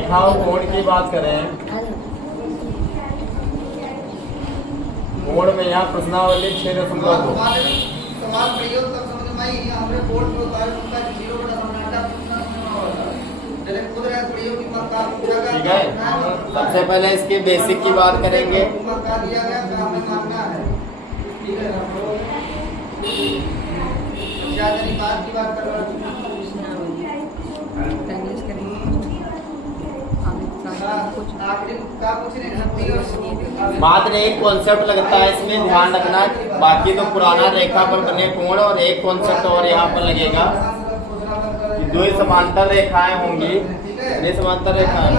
रेखाओं कोण की बात करें, कोण में यहाँ प्रश्नावली 6.2 सवाल प्रयोग तब समझ में आई हमने बोर्ड में उतारे उनका 0/8 चले खुद रहे प्रयोग की मात्रा पूछा ठीक है। सबसे पहले इसके बेसिक की बात करेंगे। मात्रा दिया गया क्या हमें मानना है, ठीक है। क्या जरी बात की बात कर रहा हूं, इंग्लिश करेंगे आखिरी का कुछ नहीं बात ने एक कॉन्सेप्ट लगता है इसमें ध्यान रखना, बाकी तो पुराना रेखा पर बने कोण और एक कॉन्सेप्ट और यहाँ पर लगेगा कि दो ही समांतर रेखाएं होंगी। ये समांतर रेखाएं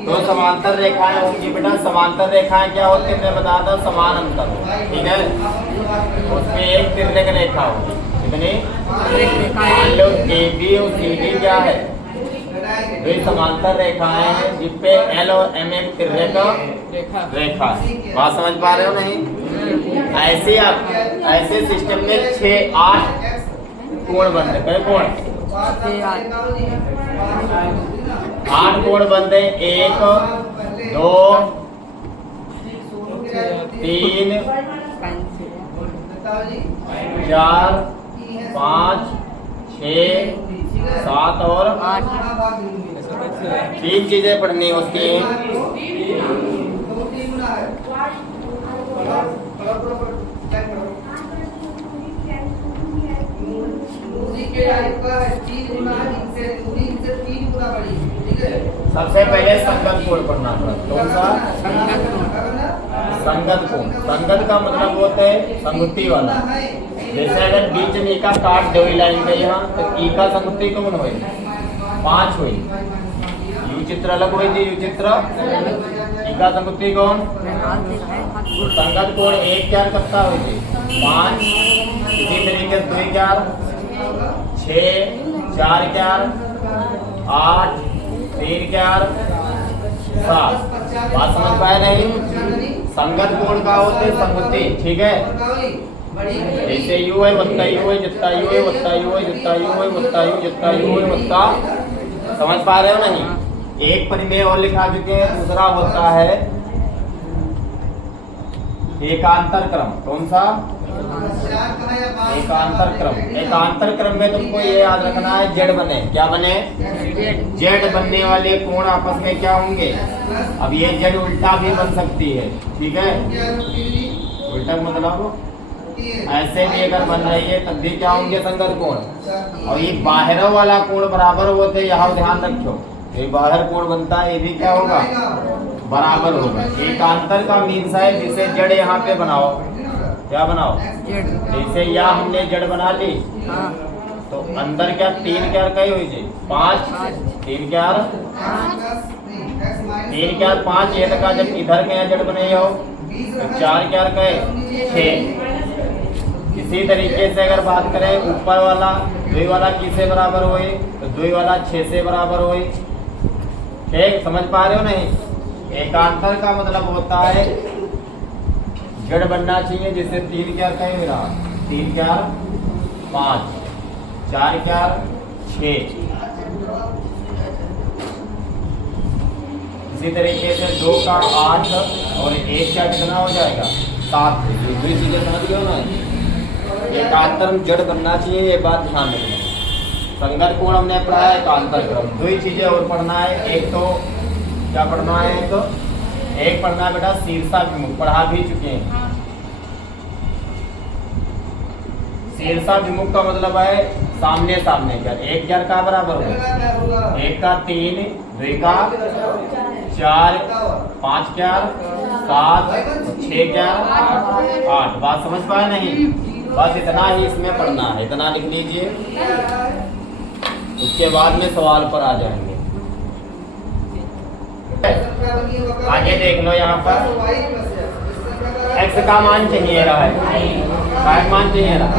दो समांतर रेखाएं होंगी बेटा। समांतर रेखाएं क्या होती है मैं बताता हूँ, समान अंतर, ठीक है। उसमें एक तिर्यक रेखा होगी, कितनी? मान लो AB और CD क्या है, दो समांतर रेखाएं हैं जिसपे L और M एक तिर्यक रेखा। बात समझ पा रहे हो नहीं? ऐसे आप ऐसे सिस्टम में 6-8 कोण बन रहे, कई कोण? 8 कोण बनते हैं। 1 2 3 4 5 6 7 और 8। 3 चीजें पढ़नी होती हैं। सबसे पहले संगत कोण पढ़ना था। कौन सा? संगत कोण। संगत का मतलब होता है संगति वाला। जैसे अगर बीच में का काट दो लाइन पे यहाँ तो ई का संगति कौन हुई? 5 हुई। यू चित्र अलग हुई थी, यू चित्र ई का संगति कौन? संगत कोण 1 क्या करता हुई थी 5। इसी तरीके से 2 4 6 4 4 8 3 4 7। बात समझ पाए नहीं? संगत कोण का होते संगति, ठीक है। जैसे यू है वत्ता यू है जितना यू है वत्ता यू है जितना यू है वत्ता यू जितना यू है वत्ता। समझ पा रहे हो नहीं? एक परिमेय और लिखा चुके हैं। दूसरा होता है एकांतर क्रम। कौन सा? एकांतर क्रम। एकांतर क्रम में तुमको ये याद रखना है जेड बने। क्या बने? जेड बनने वाले कोण आपस में क्या होंगे? अब ये जेड उल्टा भी बन सकती है, ठीक है। उल्टा मतलब ऐसे भी अगर बन रही है तब भी क्या होंगे? संगत कोण। और ये बाहर वाला कोण बराबर होते, यहाँ ध्यान रखो। ये बाहर कोण बनता है, ये भी क्या होगा? बराबर होगा। एकांतर का मीन्स है जिसे जड़ यहाँ पे बनाओ। क्या बनाओ? जैसे यहाँ हमने जड़ बना ली तो अंदर क्या 3 क्या कही हुई थी? 5 3 क्या 3 क्या 5। ये लगा जब इधर के जड़ बने हो तो 4 क्या कहे 6। इसी तरीके से अगर बात करें ऊपर वाला 2 वाला किससे बराबर हुई? तो 2 वाला 6 से बराबर हुई। ठीक, समझ पा रहे हो नहीं? एकांतर का मतलब होता है जड़ बनना चाहिए जिससे 3 क्या कहे मेरा 3 क्या 5 4 क्या 6। इसी तरीके से 2 का 8 और 1 क्या कितना हो जाएगा 7। दूसरी चीजें समझ गए ना? एकांतर जड़ बनना चाहिए, ये बात ध्यान रखना। संगत कोण हमने पढ़ा है, एकांतर क्रम। 2 ही चीजें और पढ़ना है। एक तो क्या पढ़ना है? एक पढ़ना है बेटा शीर्षाभिमुख, पढ़ा भी चुके हैं। शीर्षाभिमुख का मतलब है सामने सामने का। 1 क्या का बराबर होगा? 1 का 3 2 का 4 5 क्या 7 6 क्या 8। बात समझ पाए नहीं? बस इतना ही इसमें पढ़ना है, इतना लिख लीजिए। उसके बाद में सवाल पर आ जाएंगे। आगे देख लो यहाँ पर x का मान चाहिए रहा है। क्या मान चाहिए रहा?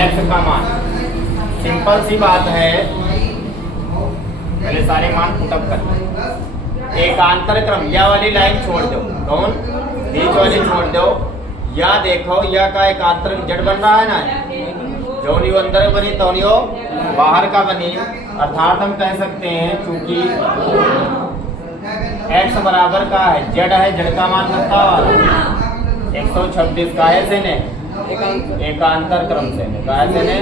x का मान सिंपल सी बात है, पहले सारे मान पुटअप करना। एकांतर क्रम या वाली लाइन छोड़ दो, कौन बीच वाली छोड़ दो। या देखो या का एकांतर जड़ बन रहा है ना, जो अंदर बनी तो बाहर का बनी, अर्थात हम कह सकते हैं चूंकि x बराबर का है z है, z का मान कितना वाला 126 का है से ने एकांतर क्रम से ने का है से ने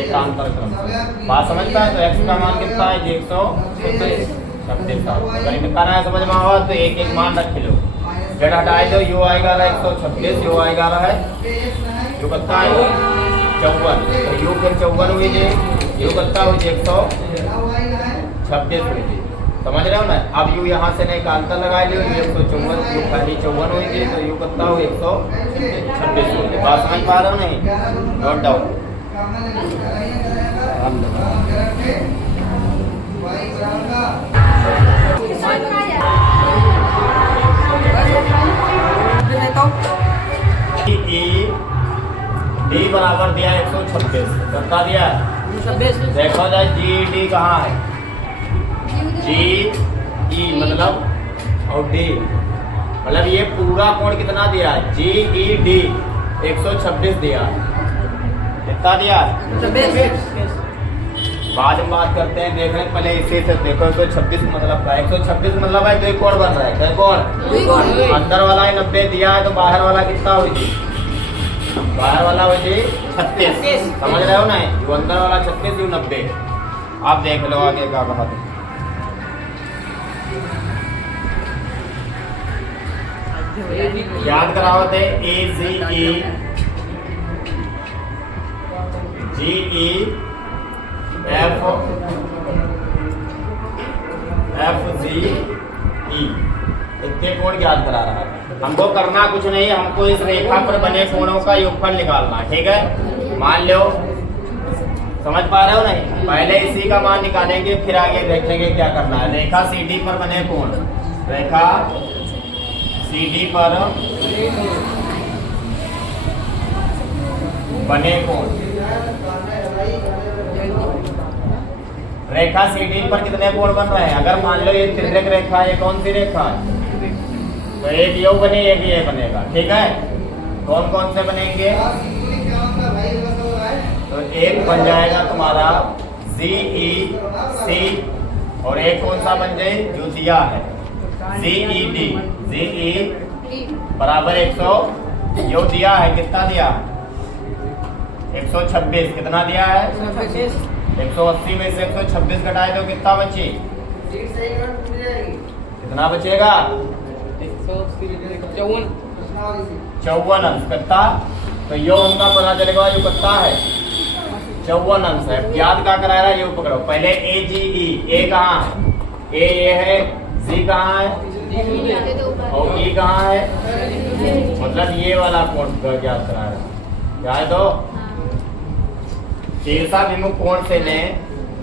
एकांतर क्रम। बात समझ पाए? तो x का मान कितना है जी 126 का। अगर इनका ना समझ में आवा तो एक एक मान रख लो। z हटाए तो u आएगा 126, u आएगा है u कितना है 54, तो u फिर 54 हुई जी, u कितना हुई 126 हुई जी। समझ रहे हो ना? अब u यहाँ से नहीं एकांतर लगा लियो, 154 u पहली 54 हुई जी, तो u कितना हुई 126 हुई। बात समझ पा रहे हो नहीं? Note down. डी बराबर दिया 126, कितना दिया है? देखो जाए जी डी कहाँ है, जी ई मतलब और डी मतलब ये पूरा कोण कितना दिया है? जी ई डी 126 दिया है। कितना दिया है? बाद में बात करते हैं, देख रहे हैं पहले इसे से देखो। 126 मतलब का 126 मतलब है दो कोण बन रहा है, क्या कोण? अंदर वाला ही 90 दिया है, तो बाहर वाला कितना हुई जी? बाहर वाला हुई जी 36। समझ रहे हो ना? जो अंदर वाला 36 जो 90। आप देख लो आगे क्या कहा था। याद कराओ थे ए जी ई जी ई एफ एफ जी ई इतने कोण याद करा रहा है। हमको करना कुछ नहीं है, हमको इस रेखा पर बने कोणों का योगफल निकालना है। ठीक है, मान लो समझ पा रहे हो नहीं? पहले इसी का मान निकालेंगे, फिर आगे देखेंगे क्या करना है। रेखा सीडी पर बने कोण, रेखा सीडी पर बने कोण, रेखा सीडी पर कितने कोण बन रहे हैं? अगर मान लो ये तिर्यक रेखा है, कौन सी रेखा है? तो एक यो बने एक ये बनेगा। ठीक है, कौन कौन से बनेंगे? तो एक बन जाएगा तुम्हारा जी ई सी, और एक कौन सा बन जाए जो दिया है जी ई डी। जी ई बराबर 100 यो दिया है, कितना दिया? 126। कितना दिया है? 180 में से 126 घटाए तो कितना बची? कितना बचेगा? 54 अंश। कितना? तो यो उनका पता चलेगा जो कितना है 54 अंश है। याद क्या करा रहा है? ये पकड़ो पहले ए जी ई। ए कहाँ है? ए ये है, जी कहाँ है और ई कहाँ है? मतलब ये वाला कोण याद करा रहा है। याद दो शीर्षा विमुख कोण से ने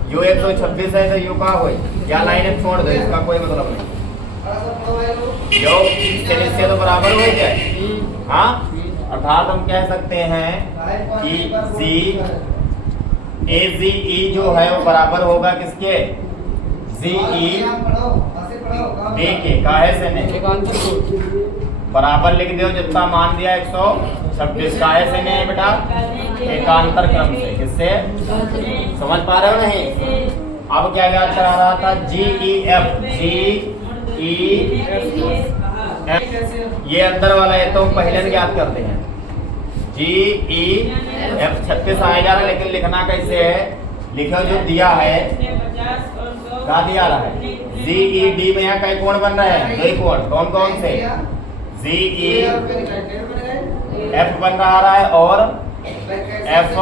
यू 126 है, तो यू कहाँ हुई? क्या लाइन छोड़ दो, इसका कोई मतलब नहीं। यो इससे तो बराबर हो जाए। हाँ, अर्थात हम कह सकते हैं कि जी ए जी ई जो है वो बराबर होगा किसके? जी ई डी के। काहे से ने बराबर लिख दो, जितना मान दिया 126 काहे से ने बेटा? एकांतर क्रम से। किससे? समझ पा रहे हो नहीं? अब क्या याद करा रहा था? जी ई एफ, जी ई एफ, ये अंदर वाला है तो पहले से याद करते हैं। जी ई एफ 36 आएगा, लेकिन लिखना कैसे है? लिखो जो दिया है क्या दिया रहा है? जी ई डी में यहाँ कई कोण बन रहे हैं? दो कोण। कौन कौन से? जी ई एफ बन रहा है और F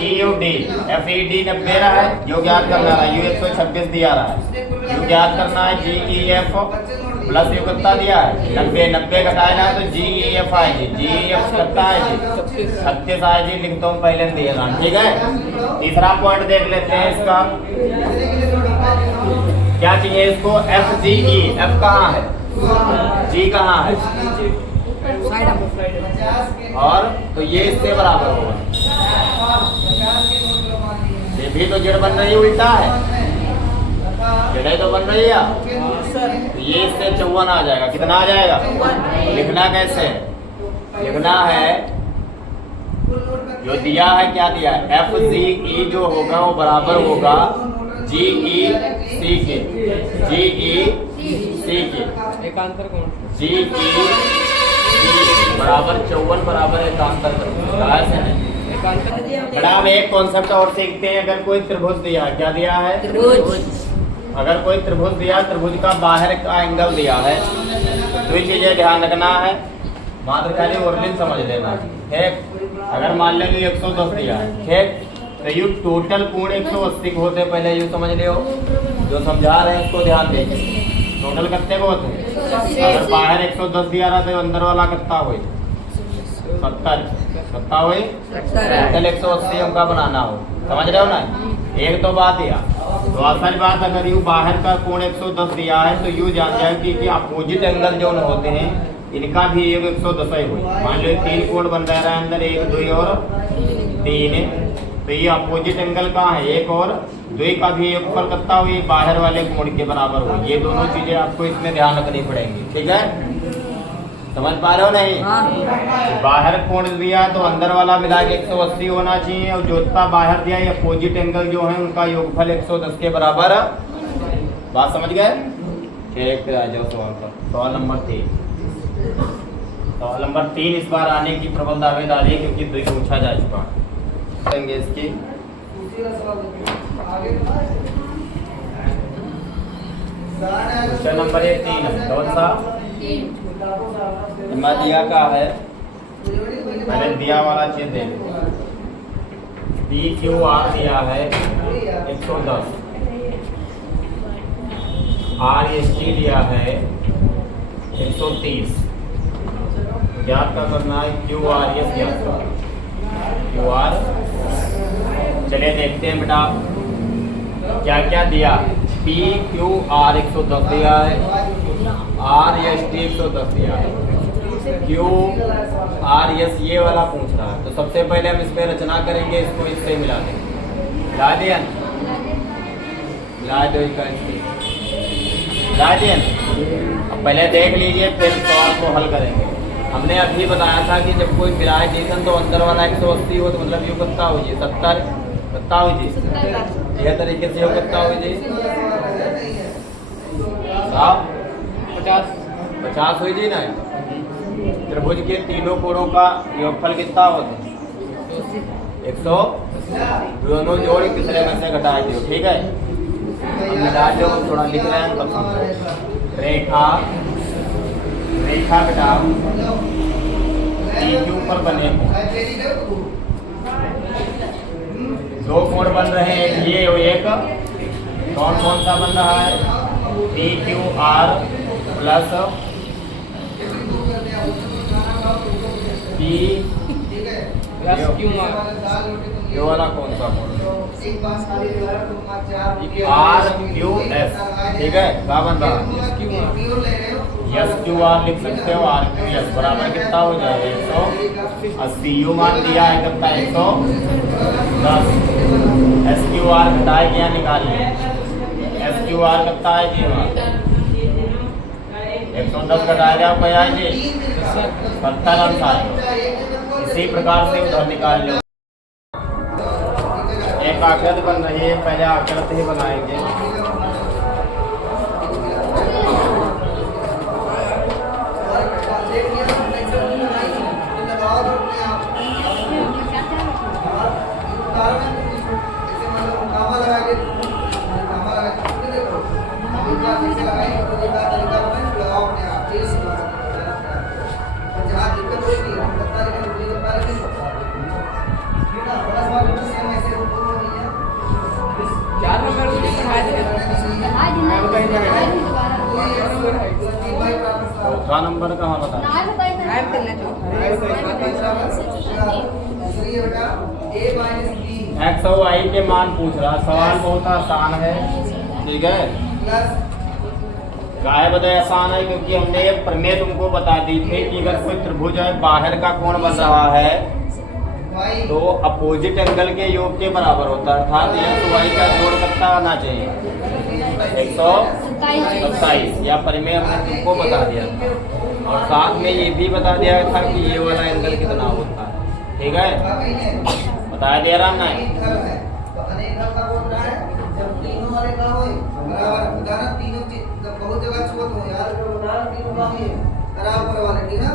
E U D. F E D 90 रहा है, जो ज्ञात करना है। यू 126 दिया रहा है, जो ज्ञात करना है जी ई एफ प्लस यू कितना दिया है? 90 घटाएगा तो जी ई एफ आएगी। जी ई एफ कितना है जी? 36 आएगी। लिखता हूँ पहले दिए था। ठीक है, तीसरा पॉइंट देख लेते हैं इसका। क्या चाहिए इसको? एफ जी ई। एफ कहाँ है? जी कहाँ है? और तो ये इससे बराबर होगा। भी तो जेड बन रही है, उल्टा है, जेड तो बन रही है। तो ये इससे 54 आ जाएगा। कितना आ जाएगा? लिखना कैसे? लिखना है जो दिया है, क्या दिया है, एफ जी ई जो होगा वो बराबर होगा जी ई सी के, जी ई सी के, एकांतर कोण जी ई सी बराबर 54 बराबर एकांतर कोण। बड़ा हम एक कॉन्सेप्ट और सीखते हैं। अगर कोई त्रिभुज दिया, क्या दिया है? अगर कोई त्रिभुज दिया, त्रिभुज का बाहर का एंगल दिया है, दो चीजें ध्यान रखना है, मात्र खाली ओरलिन समझ लेना, ठीक। अगर मान लेंगे 110 दिया, ठीक, तो यू टोटल कोण 180 को होते, पहले यू समझ लियो, जो समझा रहे हैं उसको ध्यान दे। टोटल कितने को होते हैं? अगर बाहर 110 दिया रहा तो अंदर वाला कितना हुई? 70 कितना हुई? टोटल 180 उनका बनाना हो, समझ रहे हो ना। एक तो बात दिया, तो असल बात, अगर यू बाहर का कोण 110 दिया है तो यू जान जाए कि अपोजिट एंगल जो होते हैं इनका भी एक 110 ही हुई। मान लो 3 कोण बन रहा है अंदर, 1 2 और 3, तो ये अपोजिट एंगल कहाँ है? 1 और 2 का भी योगफल कितना हुई? बाहर वाले कोण के बराबर हुई। ये दोनों चीजें आपको इसमें ध्यान रखनी पड़ेंगी, ठीक है। समझ पा रहे हो नहीं? तो बाहर कोण दिया तो अंदर वाला मिला के 180 होना चाहिए, और जोता बाहर दिया ये अपोजिट एंगल जो है उनका योगफल 110 के बराबर। बात समझ गए? ठीक, फिर आ जाओ सवाल पर। सवाल नंबर 3। सवाल नंबर 3 इस बार आने की प्रबल दावेदारी है, क्योंकि 2 पूछा जा चुका है इसकी। क्वेश्चन नंबर 3 कौन सा? दिया का है, मैंने दिया वाला चीज दे, पी क्यू आर दिया है 110, आर एस टी दिया है 130, ज्ञात का करना है क्यू आर एस ज्ञात करना, क्यू आर। चलिए देखते हैं बेटा क्या क्या दिया। पी क्यू आर 110 दिया है, आर एस टी 110 दिया है, क्यू आर एस ये वाला पूछ रहा है। तो सबसे पहले हम इसमें रचना करेंगे, इसको इससे मिला देंगे। मिला दिया, मिला दो इसका, मिला दिया। अब पहले देख लीजिए, फिर सवाल को हल करेंगे। हमने अभी बताया था कि जब कोई मिलाए देसन तो अंदर वाला 180 हो, तो मतलब ये कितना हो जी? 70 कितना हो जी? यह तरीके से हो कितना हो जी? 50 हुई जी ना। त्रिभुज के तीनों कोणों का योगफल कितना होता है? 100। दोनों जोड़ कितने में से घटा दियो, ठीक है। मिला दो, थोड़ा लिख रहे हैं तब समझो। रेखा रेखा घटाओ पी के ऊपर बने दो कोण बन रहे हैं, एक ये और एक कौन कौन सा बन रहा है? P Q R plus P ये वाला कौन सा कोण? आर क्यू एस, ठीक है। क्या बन रहा है? यस क्यू आर लिख सकते हो, आर क्यू एस बराबर कितना हो जाएगा? 180। यू मान दिया है कितना? 110। एस क्यू आर घटाए क्या निकाल लिया? एस क्यू आर कितना है जी? 110 घटाया जाओ क्या है जी? 70 अंश आएगा। इसी प्रकार से उधर निकाल लो। एक आकृति बन रही है, पहले आकृति ही बनाएंगे। चौथा नंबर कहाँ बता? एक्स और वाई के मान पूछ रहा। सवाल बहुत आसान है, ठीक है। गाय बजाय आसान है क्योंकि हमने ये प्रमेय तुमको बता दी थी कि अगर कोई त्रिभुज है, बाहर का कोण बन रहा है वाई तो अपोजिट एंगल के योग के बराबर होता है, अर्थात एक्स वाई का जोड़ कितना आना चाहिए 127, या परिमेय हमने तुमको बता दिया था, और साथ में ये भी बता दिया था कि ये वाला एंगल कितना होता है। ठीक है, बताया दे रहा मैं। अनेक हल है, तो अनेक हल का बोल रहा है जब तीनों वाले का हो बराबर, उदाहरण तीनों की जब बहुत जगह छूत हो यार, उदाहरण तीनों का ही है बराबर वाले, ठीक है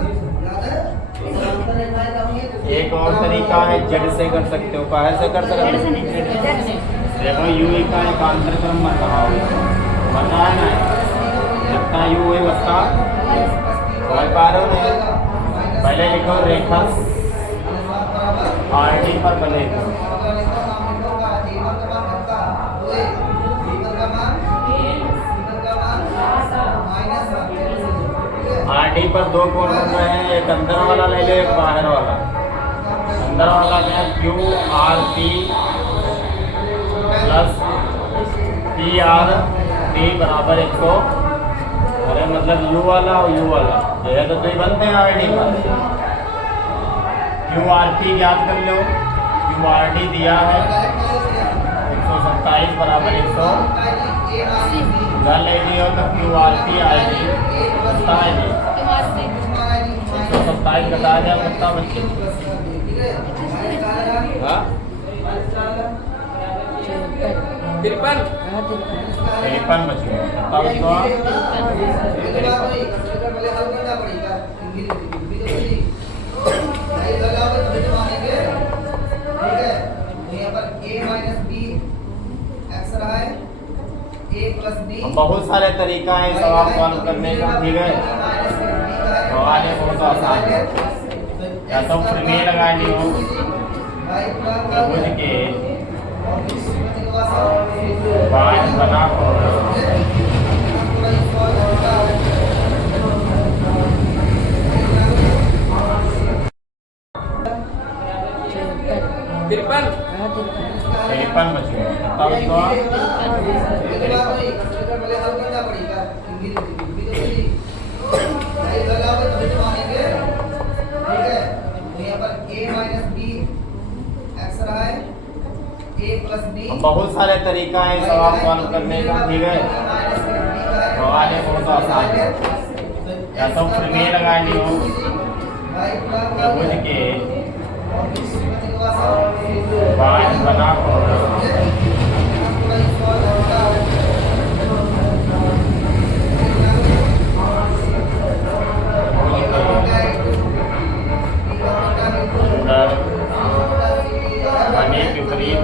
याद है। समांतर रेखाएं का ही है। एक और तरीका है, जेड से कर सकते हो। काहे से कर सकते हो? देखो यू का एकांतर क्रम बन रहा हो, बता है ना, जितना यू वही बसता समझ पा रहे हो नहीं? पहले लिखो रेखा आर डी पर बनेगा, आर डी पर दो कोण बन रहे हैं, एक अंदर वाला ले लो, एक बाहर वाला। अंदर वाला है Q R P plus P R D बराबर 100, अरे मतलब यू वाला और यू वाला ये तो दो ही बनते हैं आर डी पर। क्यू आर पी ज्ञात कर लो, क्यू आर डी दिया है 127 बराबर 100, घर ले लियो तो क्यू आर पी आएगी 127 घटा दिया कितना बच्चे, हाँ 53 बच गया, कितना बचवा 53। बहुत सारे तरीका है सवाल सॉल्व करने का, ठीक है। सवाल है बहुत आसान है, या तो प्रमेय लगा लियो त्रिभुज के बाएं बना तिरपन बच गया, कितना बचवा 53। बहुत सारे तरीका है सवाल सॉल्व करने का, ठीक है। सवाल है बहुत आसान है, या तो प्रमेय लगा लियो त्रिभुज के बाएं बना बने विपरीत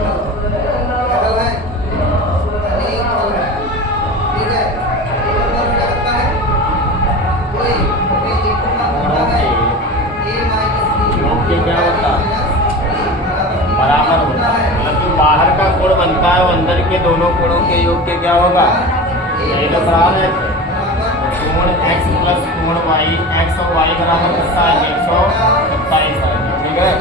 क्या होता बराबर होता है, मतलब जो बाहर का कोण बनता है वो अंदर के दोनों कोणों के योग के क्या होगा, यही तो बराबर है। कोण x प्लस कोण y, x और y बराबर कितना है 127 है, ठीक है।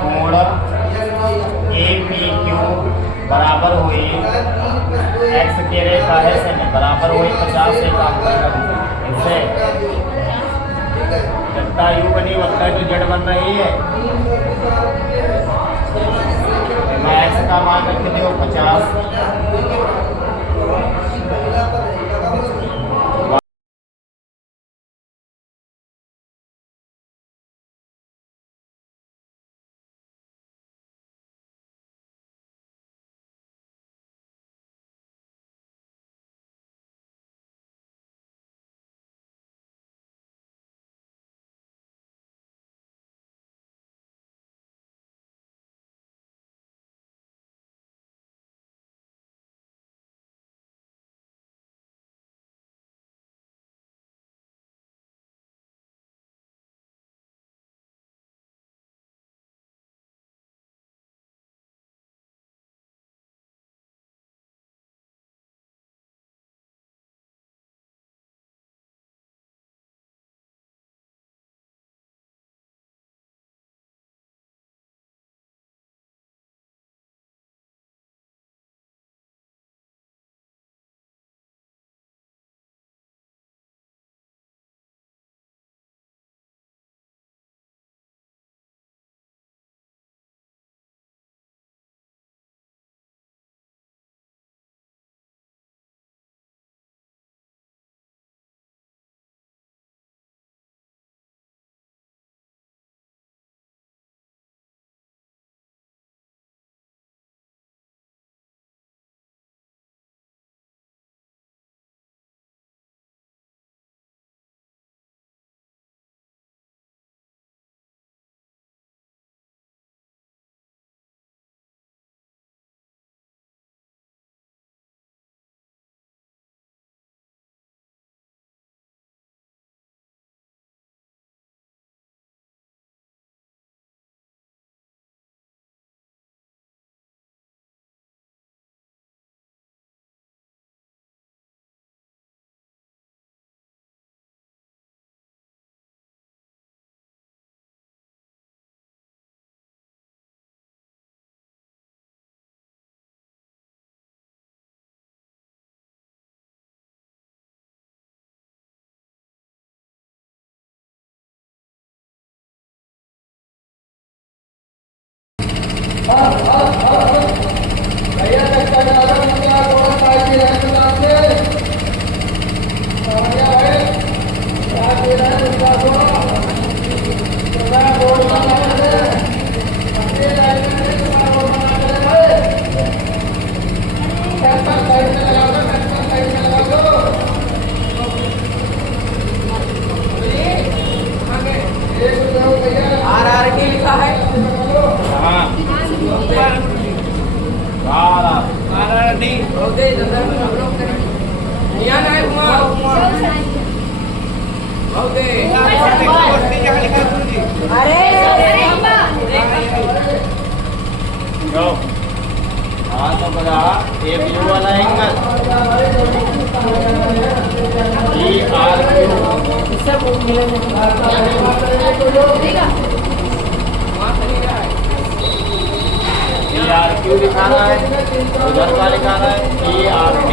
कोण ए पी क्यू बराबर हुई x के रेखा है से में बराबर हुई 50 से इससे जितना यू बनी उतना तो जेड बन रही है। मैं x का मान रख दियो 50, RRT लिखा है। हाँ RRT ओके इधर हम लोग करेंगे। यहाँ ना घुमा ओके जो हाँ तो बड़ा एक यू वाला एंगल ERQ दिखा रहा है, उधर का लिखा रहा है ERT।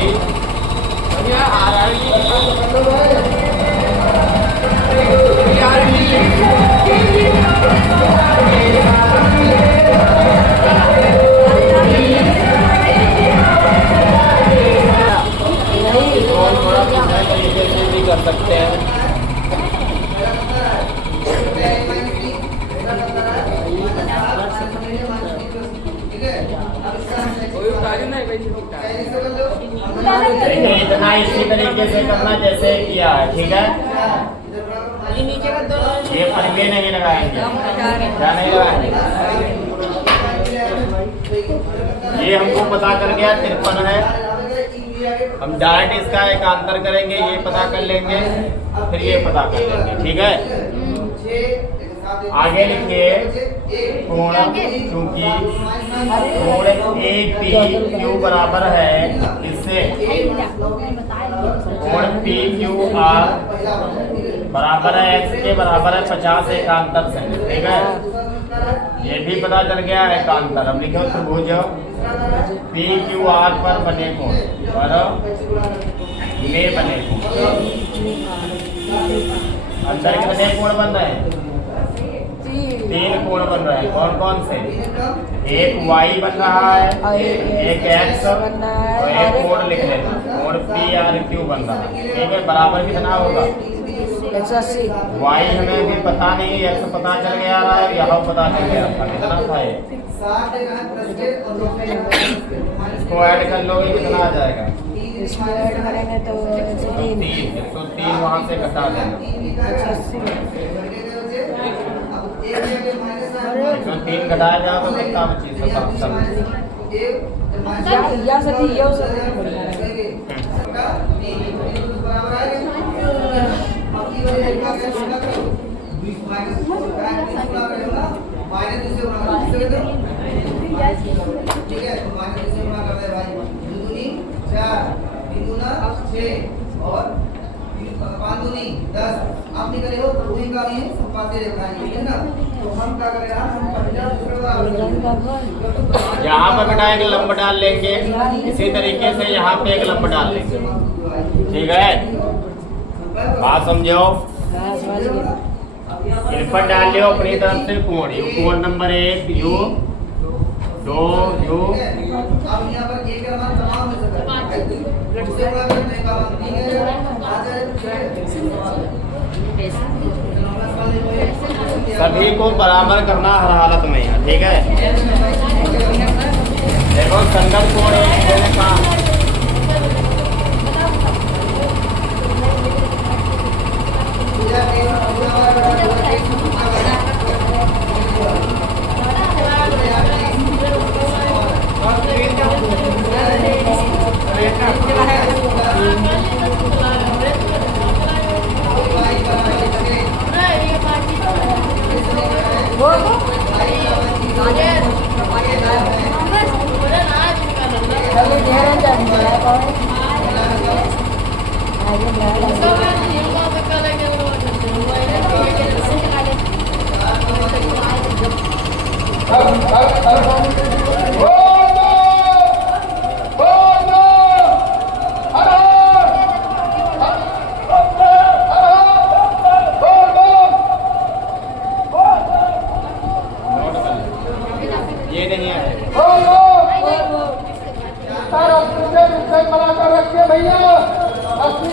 थोड़ा दूसरे तरीके से भी कर सकते हैं। देखिए इतना इसी तरीके से करना जैसे किया है, ठीक है। ये परिवे नहीं लगाएंगे, क्या नहीं लगाएंगे। ये हमको पता कर गया 53 है। हम डायरेक्ट इसका एकांतर करेंगे, ये पता कर लेंगे, फिर ये पता कर लेंगे, ठीक है। आगे लिखिए कोण, क्योंकि कोण APQ बराबर है इससे कोण PQR बराबर है x के बराबर है 50 एकांतर से, ठीक है। ये भी पता चल गया एकांतर। हम लिखो त्रिभुज PQR पर बने कोण पर में बने कोण। अंदर कितने कोण बन रहे हैं? 3 कोण बन रहे हैं। कौन कौन से? एक y बन रहा है, एक x और एक कोण लिख लेना, कोण PRQ बन रहा है, ठीक है। बराबर कितना होगा? 180। y हमें भी पता नहीं, x पता चल गया रहा है, यहाँ पता चल गया था। कितना था ये? इसको ऐड कर लोगे कितना आ जाएगा? इसमें ऐड करेंगे तो 103 वहाँ से घटा देना। 103 घटाया जाओ तो कितना बची? 77। या सही ये और 5 दूनी 10 आप निकले हो तो वही का भी संपादे बनाएंगे, ठीक है ना। तो हम क्या करेंगे, हम पहला दूसरा यहाँ पर बेटा एक लंब डाल लेंगे, इसी तरीके से यहाँ पे एक लंब डाल लेंगे, ठीक है। बात समझो। इन पर डाल लियो अपनी तरफ से कोण। यू कोण नंबर 1 यू 2 यू। अब यहाँ पर एक क्रमांक तमाम में से सभी को बराबर करना हर हालत में है, ठीक है। देखो संगत कोण है, मैंने कहा ये नहीं आएगा। सर 80 रुपये बनाकर रखिए भैया। 80